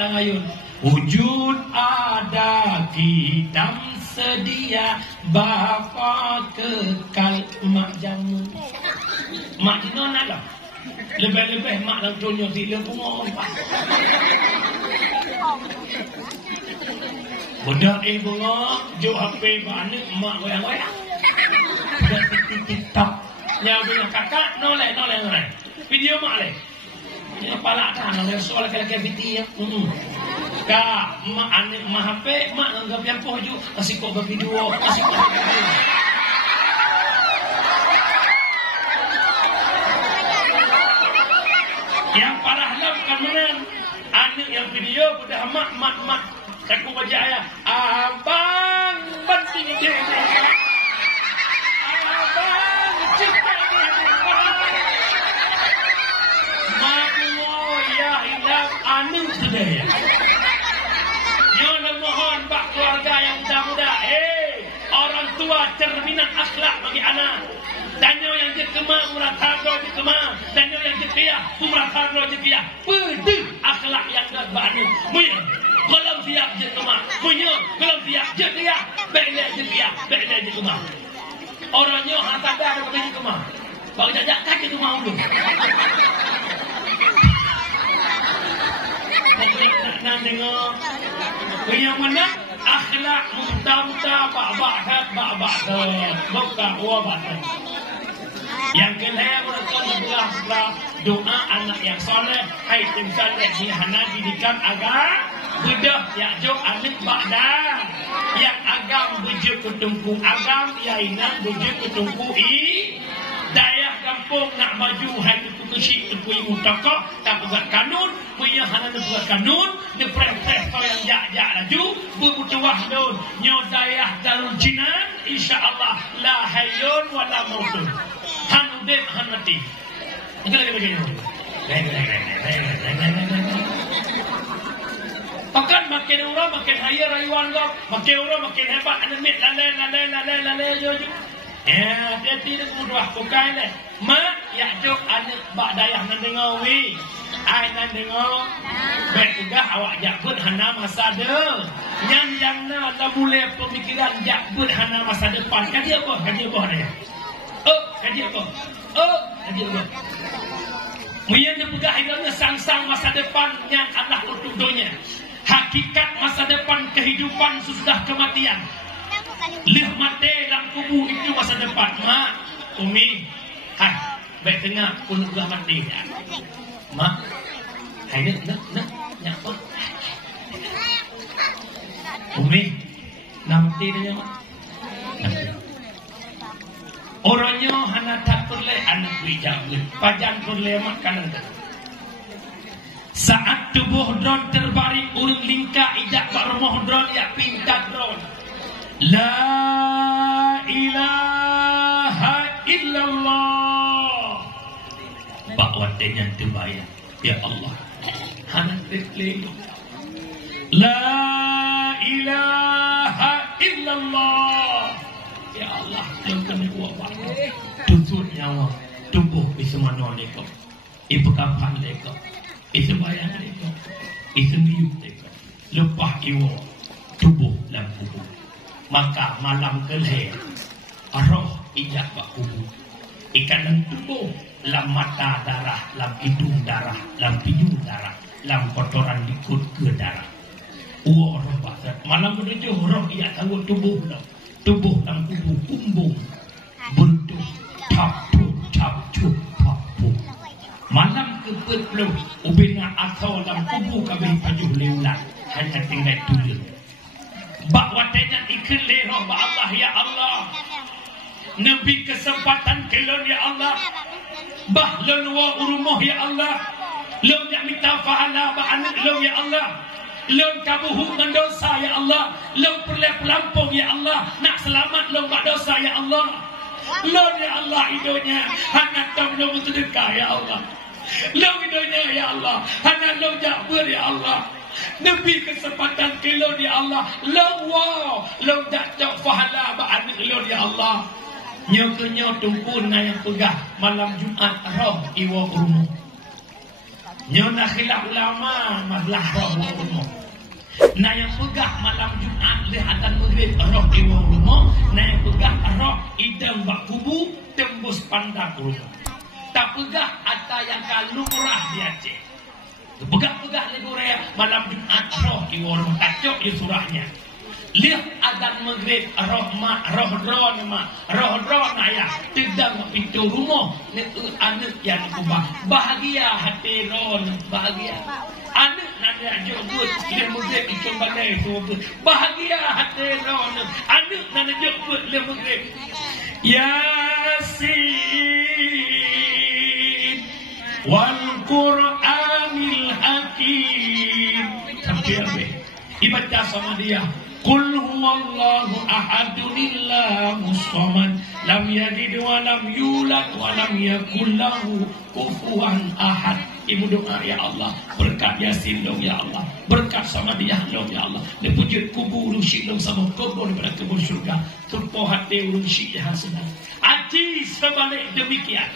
dan ayun. Wujud ada kita sedia, bapa kekal mak jamu. Mak di mana lah? Lebih-lebih mak dalam dunia tidak bunga empat. Budak bunga, jo HP balik mak goyang-goyang. Dan TikTok. Yang punya kakak noleh. Video mak leh. Yang palak kan noleh soal kira-kira video. Kak, mak anak mak HP, mak anggap yang poju, kasih kau bervideo, kasih kau bervideo. Yang parah lah bukan menang. Anak yang video sudah mak. Aku baca ayat. Abang penting dia. Abang cipta dia. Mamu ya hilang anak sudah ya. Nyonya mohon pak keluarga yang muda-muda. Orang tua cerminan akhlak bagi anak. Tanya yang jekema muratagro jekema, tanya yang jekia muratagro jekia. Pedih akhlak yang dah banu. Muya, kalau siap jekema, muya, kalau siap jekia, bela jekema. Orangnya hantar dah kepada jekema. Bagi jajak kaki tu mau dulu. Nak tengok. Yang mana akhlak muta ba'ba'dah buka wabatan. Yang kedua mereka setelah doa anak yang soleh, hai timsan di hana didikan agar budak yang jauh anak ba'dah yang agam bujuk ketungku agam iainan bujuk ketungku daya kampung nak maju hai itu kesik itu ibu tokoh tak buat kanun punya hana buat kanun di perintah kau yang jak laju berbutuh don nyodayah darul jinan insyaallah la hayyun wala mautun hanudin hanati lagi Pakan makin orang makin haya rayuan kau makin orang makin hebat anemit lalai jojo. Dia tidak mudah bukan le. Mak ya jok anak bak dayah nan dengar wi. Ai nan dengar. Baik juga awak jakut hana masa de. Yang na la mulai pemikiran jakut hana masa depan. Kaji apa dia? Kaji apa? Muyan dia pegang hidupnya sang-sang masa depan yang Allah untuk dunia. Hakikat masa depan kehidupan sesudah kematian. Lih mati dalam kubur itu masa depan. Mak, Umi, hai, baik tengah pun sudah mati. Mak, hai nak, nyapa. Umi, nanti dia mak. Orangnya hana tak perlu anak bijak, pajan perlu makan itu. Saat tubuh drone terbaring urung lingkar ijak barmoh drone ya pintar drone. La ilaha illallah. Bakwatnya terbayang. Ya Allah. Hana terkeliru. La ilaha illallah. Ya Allah. Yang kena buat bakal. Tutup nyawa. Tubuh isemano leko. Ipekapan leko. Isebayang leko. Isemiuk leko. Lepah iwo. Tubuh dalam kubur. Maka malam kelih roh ijak bak kubur ikan dalam tubuh lam mata darah lam hidung darah lam hidung darah lam kotoran likut ke darah roh basat malam menuju roh ia tahu tubuh dalam kubur kumbung bentuk tapuk malam ke-10 ubina atau dalam kubur kabeh pajuh leulah hanya tinggal tulir bak watenya ikut leroh ba Allah ya Allah. Nabi kesempatan kelon ya Allah. Bah lon wa urumuh ya Allah. Lon yang minta fahala ba anak lon ya Allah. Lon kabuhu mendosa ya Allah. Lon perle pelampung ya Allah. Nak selamat lon ba dosa ya Allah. Lon ya Allah idonya hana tam lon sedekah ya Allah. Lon idonya ya Allah hana lon jabur ya Allah. Nabi kesempatan kelon ya Allah. Lawa lon tak fahala ba anak lon ya Allah. Nyokenyo tumpun dengan yang pegah malam Jumat roh iwa urumu. Nyona khilaf ulama masalah roh rumah. Nah yang pegah malam Jumat lihatan maghrib roh di rumah. Nah yang pegah roh idam bak kubu tembus pandang rumah. Tak pegah ada yang kalurah di Aceh. Pegah-pegah di Korea malam Jumat roh di rumah kacau di surahnya. Lihat adan maghrib roh dron ayah tidak pintu rumah ni anak yang kubah bahagia hati ron bahagia anak nak ajak buat dia maghrib ikan balai tu bahagia hati ron anak nak ajak buat dia maghrib Yasin wal Qur'anil Hakim sampai habis ibadah sama dia. Qul huwallahu ahadunillahu samad lam yalid wa lam yulad wa lam yakul lahu kufuwan ahad. Ibu doa ya Allah, berkat Yasin dong ya Allah, berkat sama dia dong ya Allah. Dia puji kubur syik dong sama kubur daripada kubur syurga. Tumpah hati urung syik yang senang. Aji sebalik demikian.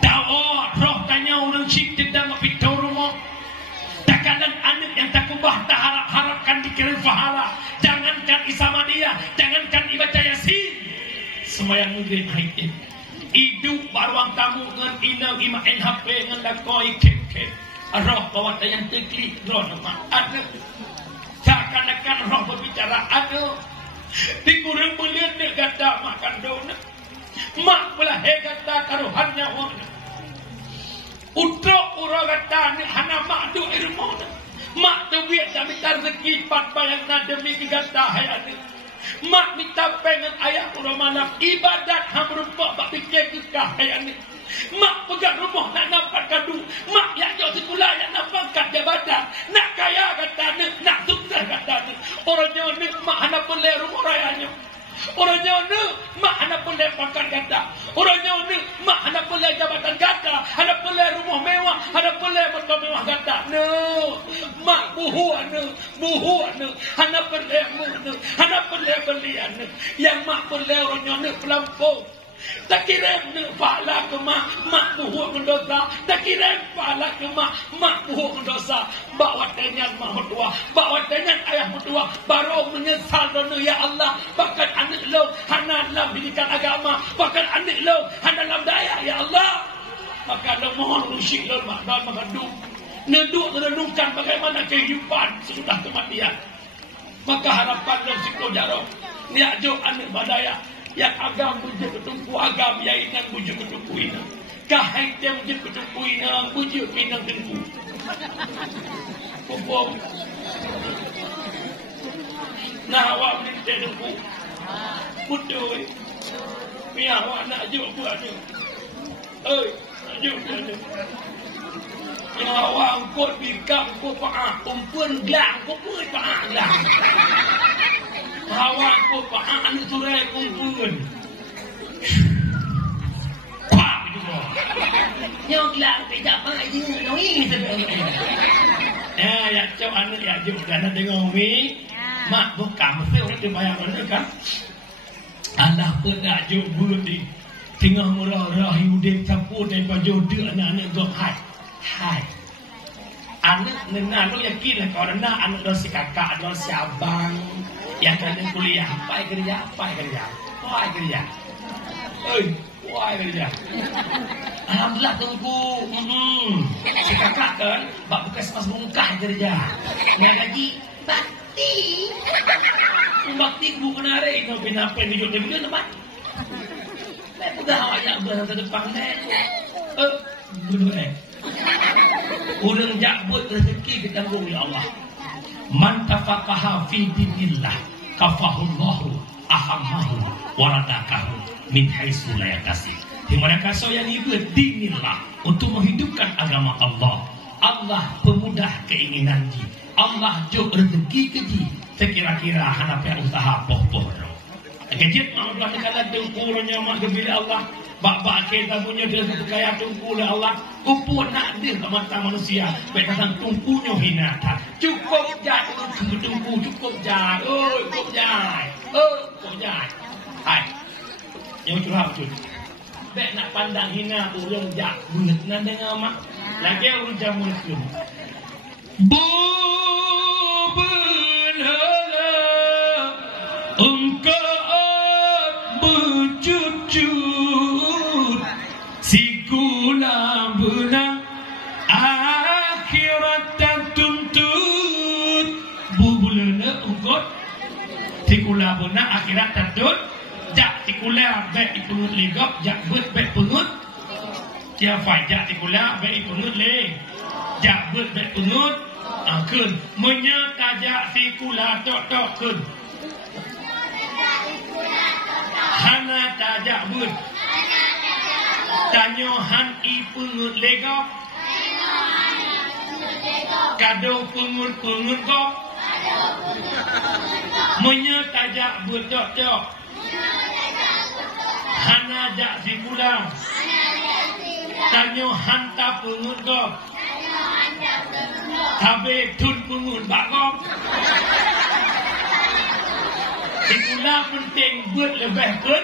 Dawa roh tanya urung syik tidak mengpitu rumah. Kadang anak yang tak kubah tak harapkan dikirim pahala. Jangankan Isamadiyah, jangankan ibadah Yasin. Semayang maghrib haidin. Hidup baruang tamu dengan ina ima NHP dengan lakoi kek. Roh bawa yang teklik roh nama ada. Seakan-akan roh berbicara ada. Dikurang belian dia kata makan donat. Mak belah kata taruhannya orang. Utrok urang kata ni hana mak du ilmu mak tu biar tak minta rezeki pat bayang na demi kata hayat ni mak minta pengen ayah urang malam ibadat ham rupa bak fikir kita hayat ni mak pegang rumah nak nampak kadu mak yang jauh sekolah yang nampak kat jabatan nak kaya kata ni nak sukses kata ni orangnya ni mak hana boleh rumah rayanya orangnya ni mak hana boleh pakan kata orangnya ni mak hana boleh jabatan kata hana boleh rumah mewah hana boleh motor mewah kata no mak buhu anu hana boleh hana boleh beli anu yang mak boleh orangnya ni pelampung tak kira pahala ke mak buhu mendosa tak kira pahala ke mak buhu mendosa bawa dengan mak mertua bawa dengan ayah mertua baru menyesal dono ya Allah bahkan anak lo hana dalam pendidikan agama bahkan anak lo hana dalam daya ya Allah maka lo mohon rusyik lo mak dalam mengandung merenungkan bagaimana kehidupan sesudah kematian maka harapan lo siklo jaro niat jo anak badaya yang agam bujuk ketungku agam yang inang bujuk ketungku inang kahai dia bujuk ketungku inang bujuk inang tengku kupong nah awak melintir tengku putus biar awak nak juk buat ni nak juk buat ni yang awak angkut bikam ku pa'ah umpuan gelang ku pun pa'ah gelang awak ku pa'ah anu turai umpuan pa'ah itu bro yang gelang pejak pa'ah je nongi sebenarnya ya cok anu ya juk kerana tengok mi mak buka mesti orang dia bayar mana kan Allah pun nak juk buat ni tengah murah-murah hidup campur daripada jodoh anak-anak gok hai anak nenak lu yakin lah kalau nak anak lu si kakak lu si abang yang kena kuliah apa kerja alhamdulillah tunggu si kakak kan bak bekas mas mungkah kerja yang gaji bakti bukan hari ini binapen di jodoh video tempat udah awaknya berada depan berdua urang jabut rezeki ditanggung ya Allah man tafaqaha fi dinillah kafahullahu ahammahu waradakahu min haitsu la yaktasib mereka yang hidup dinillah untuk menghidupkan agama Allah pemudah keinginan ji Allah jauh rezeki keji sekira-kira hanapi usaha poh-poh kejit Allah kala tungkunya mak gebila Allah bak kita punya dia kaya tungku oleh Allah kumpul nak dia ke mata manusia baik datang tungkunya hina cukup jat tungku cukup jat cukup jat hai yang curah betul baik nak pandang hina orang jat bulat nan dengan mak Lagi urut jamu Muslim. Bebenala engkau berjujur sikula benang akhirat tuntut bubulana engkau sikula benang akhirat tuntut jak sikula baik ipungut legap jak bet baik pungut dia fajak sikula baik ipungut le jak bet baik pungut akun menyetajak sikula tok kun hana tajak bet tanyo han ipungut legap kado pungut gop menyetajak bet tok hana jak sikula tanyo hanta pungut gop tabe tun pungut bakop sikula penting buat lebih pun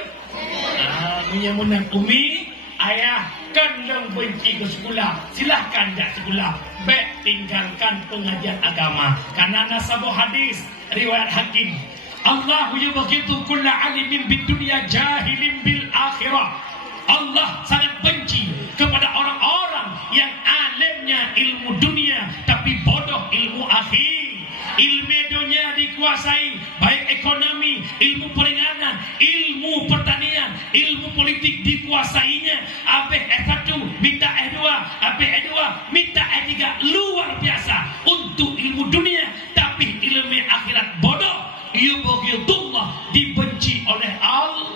punya menang umi ayah kan yang benci ke sekolah silahkan jak sekolah baik tinggalkan pengajian agama karena nasabah hadis riwayat Hakim Allahu yubghidu kulla alimin bid dunya jahilin bil akhirah. Allah sangat benci kepada orang-orang yang alimnya ilmu dunia tapi bodoh ilmu akhir. Ilmu dunia dikuasai, baik ekonomi, ilmu peringanan, ilmu pertanian, ilmu politik dikuasainya. Habis S1 minta S2, habis S2 minta S3, luar biasa untuk ilmu dunia, tapi ilmu akhirat bodoh. Yubghidullah, dibenci oleh Allah.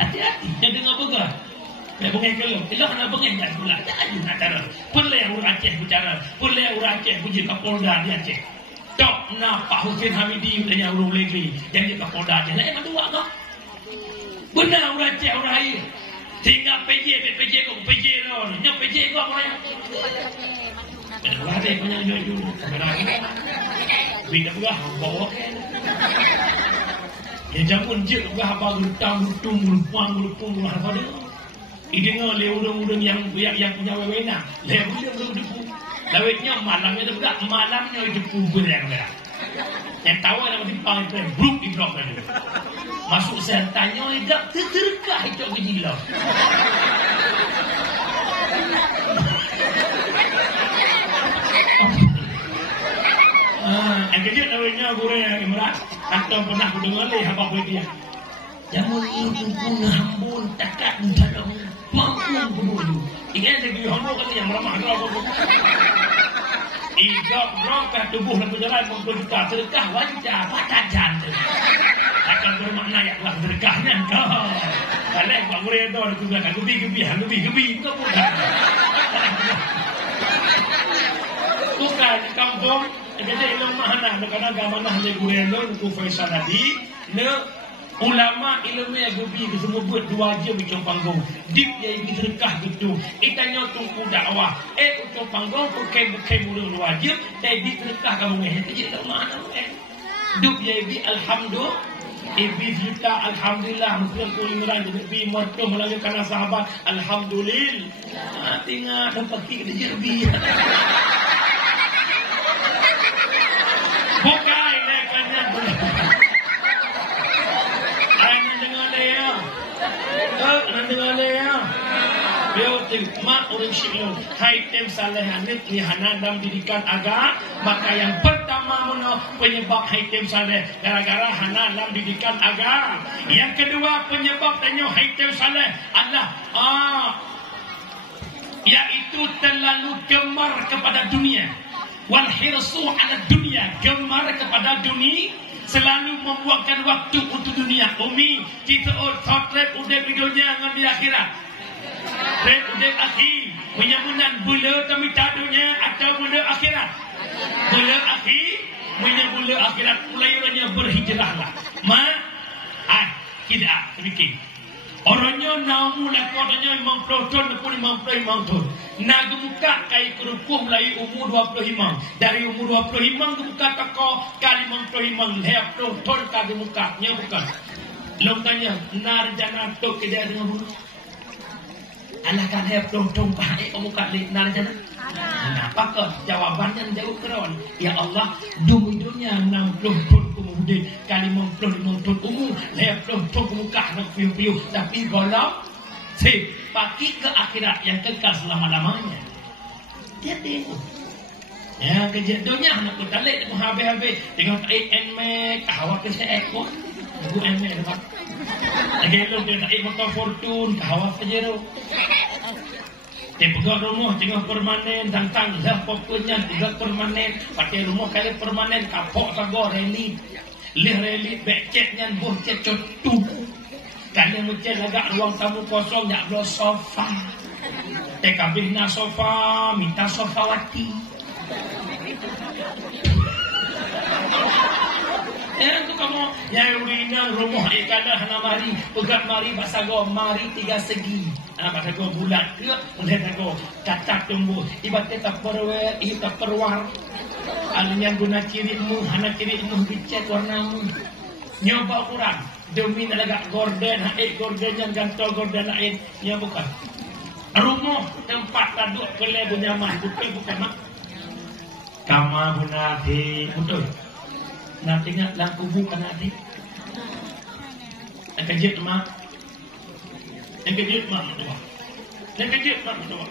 Hati-hati, jangan dengar begar. Ya bengeng kalau, kalau nak bengeng tak sebelah, jangan juga cara. Boleh orang Aceh bicara, boleh orang Aceh puji Kapolda di Aceh. Tok na Pak Husin Hamidi tanya urung negeri, jangan Kapolda je. Nak dua kau. Benar orang Aceh orang air. Tinggal PJ kau, PJ kau. Nyok PJ kau apa ya? Orang Aceh punya jujur. Bila pula bawa. Ya jangan je gua apa gutang lutung apa dia. Ini ngau le urang-urang yang punya wewena. Le urang depu. Lawetnya malamnya tu budak malamnya depu berang merah. Yang tahu ada dipanggil tu bruk di blok tu. Masuk saya tanya dak terkah itu gila. Kejut lawetnya goreng Imran. Atau pernah aku dengar le apa dia. Jangan itu pun hambun takat dalam mampu bulu. Ingat lagi hambun kata yang ramah kau. Igap rokah tubuh dan berjalan memperjuta terkah wajah patajan. Akan bermakna yang telah terkahnya kau. Kalau kau beredor itu belakang gebi kau bukan. Bukan kampung. Jadi ilmu mana? Karena agama nah le beredor ku Faisal tadi ne ulama ilmu yang gebi ke semua buat dua jam di panggung. Dik dia ini terkah gitu. Itanya tunggu dakwah. Ucap panggung bukan mulu wajib. Tapi terkah kamu jadi ilmu mana? Duk dia ini alhamdulillah. Ibi juta alhamdulillah mungkin kulimeran jadi mertu melalui karena sahabat alhamdulillah. Tinggal dapat kita jadi. Bukan lekanya. Mak orang Syi'un Haitem Saleh Hanif ni Hanan dalam didikan agama. Maka yang pertama penyebab Haitem Saleh gara-gara Hanan dalam didikan agama. Yang kedua penyebab tanya Haitem Saleh adalah yaitu terlalu gemar kepada dunia. Wal hirsu ala dunia, gemar kepada dunia, selalu membuangkan waktu untuk dunia. Umi kita khotret udah videonya dengan di akhirat. Red udah akhir penyamunan bula kami tadunya atau bula akhirat. Bula akhir bula akhirat mulainya berhijrahlah. Tidak sedikit. Orangnya namu lakonnya imam proton pun imam tu. Nak buka kai kerukuh mulai umur 25. Dari umur 25 buka toko kali imam proton leh proton kali mukanya bukan. Long tanya narjana tu kedai dengan bulu. Alah kan dia pelong baik kamu kat linar je nak. Kenapa ke jawabannya jauh keron? Ya Allah, dunia 60 tahun kemudian kali 50 tahun umur, dia pelong muka anak piu-piu tapi golok si pagi ke akhirat yang kekal selama-lamanya. Dia tengok. Ya kerja dunia nak bertalik dengan habis-habis tengok enme kawan ke saya ekor. Aku enme dapat. Lagi lu dia tak motor fortune kawan saja tu. Dia pegang rumah tengah permanen tentang lah pokoknya tiga permanen pakai rumah kali permanen kapok sago reli. Leh reli beceknya buh cecot tu. Kali muncul agak ruang tamu kosong tak ada sofa. Tekabihna sofa minta sofa wati. Yang tu kamu yang urina rumah ikadah na mari pegat mari basago mari 3 segi. Basago bulat ke basago cacat tumbuh ibarat tak perwe tak perwar. Alnya guna cirimu hana cirimu dicet warnamu. Nyoba kurang demi agak gorden gorden yang gantol gorden lain nya bukan. Rumah tempat taduk kelai bunyaman bukan mak. Kama guna di betul. Nanti ingat lah kubu kan nanti. Yang kejut mak. Yang kejut mak betul. Yang kejut mak betul.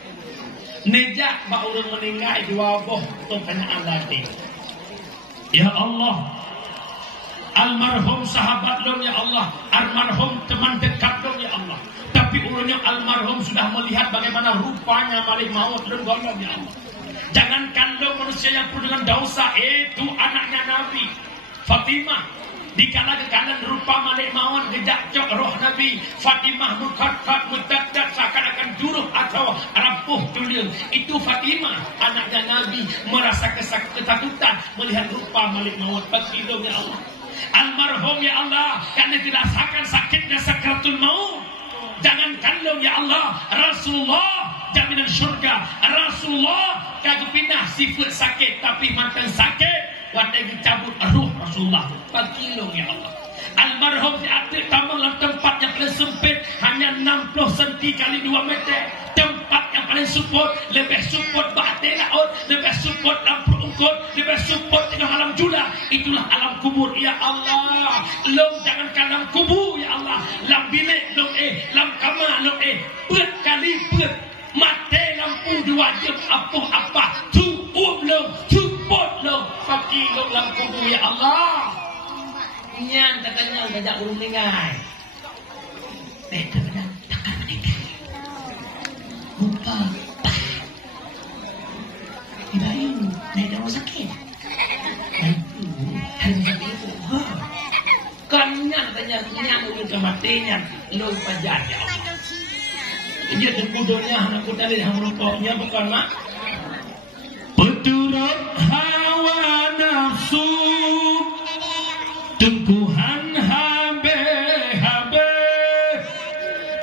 Nejak bak orang meninggal dua boh tu kenaan nanti. Ya Allah. Almarhum sahabat lo ya Allah. Almarhum teman dekat lo ya Allah. Tapi urutnya almarhum sudah melihat bagaimana rupanya malik maut dan golong ya Allah. Jangankan lo manusia yang penuh dengan dosa, itu anaknya Nabi Fatimah dikala ke kanan rupa malik maut gejak cok roh Nabi Fatimah mukaddat mutaddat seakan-akan juruh atau rapuh tulang. Itu Fatimah anaknya Nabi merasa ketakutan melihat rupa malik maut. Begitu ya Allah. Almarhum ya Allah karena dirasakan sakitnya sakratul maut. Jangankan lo ya Allah, Rasulullah jaminan syurga. Rasulullah kagak pindah sifat sakit tapi mantan sakit wadah dicabut ruh Rasulullah. Pakilong ya Allah. Almarhum di atas taman tempat yang paling sempit hanya 60 cm kali 2 meter. Tempat yang paling support, lebih support bahagia laut, lebih support lampu ungkut, lebih support tengah alam jula. Itulah alam kubur ya Allah. Long jangan kalam kubur ya Allah. Lam bilik long lam kamar long Pet kali pet mate lampu 2 jam apa tu long support long fakir long lam kubur ya Allah. Nyan katanya gajak urung meninggal. Kadang takkan meninggal. Lupa. Ibayu, naik dalam sakit. Hari sakit itu. Kan nyan katanya nyan urung kematian. Lupa jaya. Dia terkudonya anak kuda di dalam rupanya bukan mak. Peturut hawa nafsu. Tengkuhan habe-habe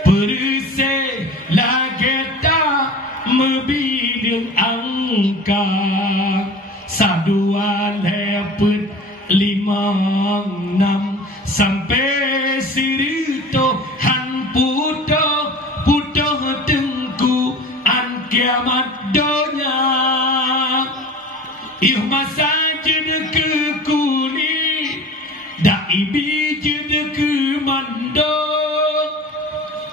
perisai lageta mebidung angka sadua lepet 5 6 sampai sirito han puto tengku an kiamat donya ih masajid ke kuli Dai bijud ke mandok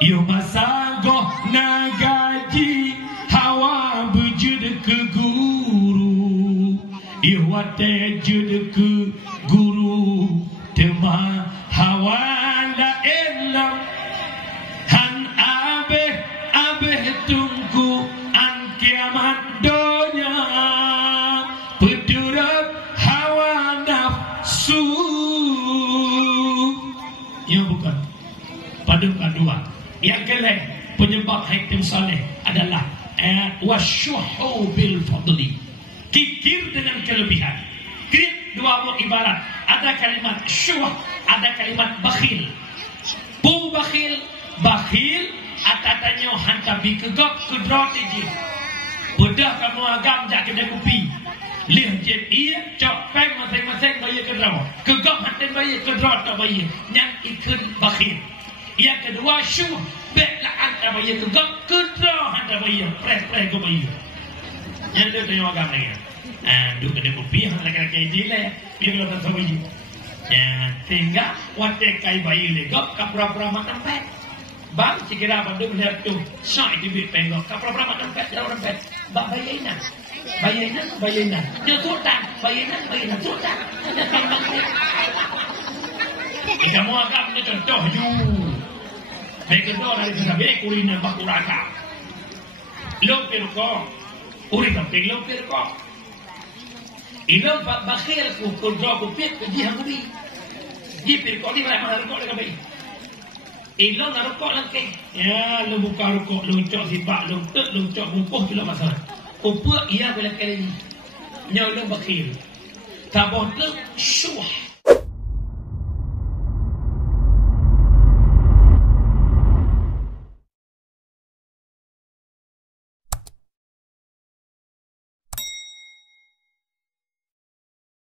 Yo masagoh nagaji Hawa bujud ke guru Yo watejud ke guru Tema hawa la elam Han abeh tunggu An kiamat donya Pedurat hawa nafsu kedua. Yang kelima penyebab hakim saleh adalah wasyuhu bil fadli. Kikir dengan kelebihan. Kira dua ibarat. Ada kalimat syuh, ada kalimat bakhil. Bu bakhil atatanya hantabi kegap kedrot iji. Bedah kamu agam jak kedai kopi. Lih jet iya cok peng masing-masing bayar kedrot. Kegap hantin bayar kedrot tak bayar. Yang ikut bakhil. Yang kedua syuh, beklaan apa ya kegak kedra handa bayi pre go bayi yang tu yang agam ni duk kena kopi hang laki-laki dia dia kalau tak bayi sehingga watek kai bayi le gak kapura-pura makan pet bang sekira pada melihat tu sai di bit penggok kapura-pura makan pet jalan pet bang bayi na dia sultan bayi na sultan kamu agam ni contoh you mereka tu ada di sana kuliner bakuraka lopir ko uri tapi lopir ko ini bakhir ko kerja ko pet di hangui di pir ko di mana ko le kabe ini nak ko lagi ya lu buka ko lu cok sibak lu tek lu cok bukuh tu masalah ko pu ia boleh kali nyau lu bakhir tabot lu syuh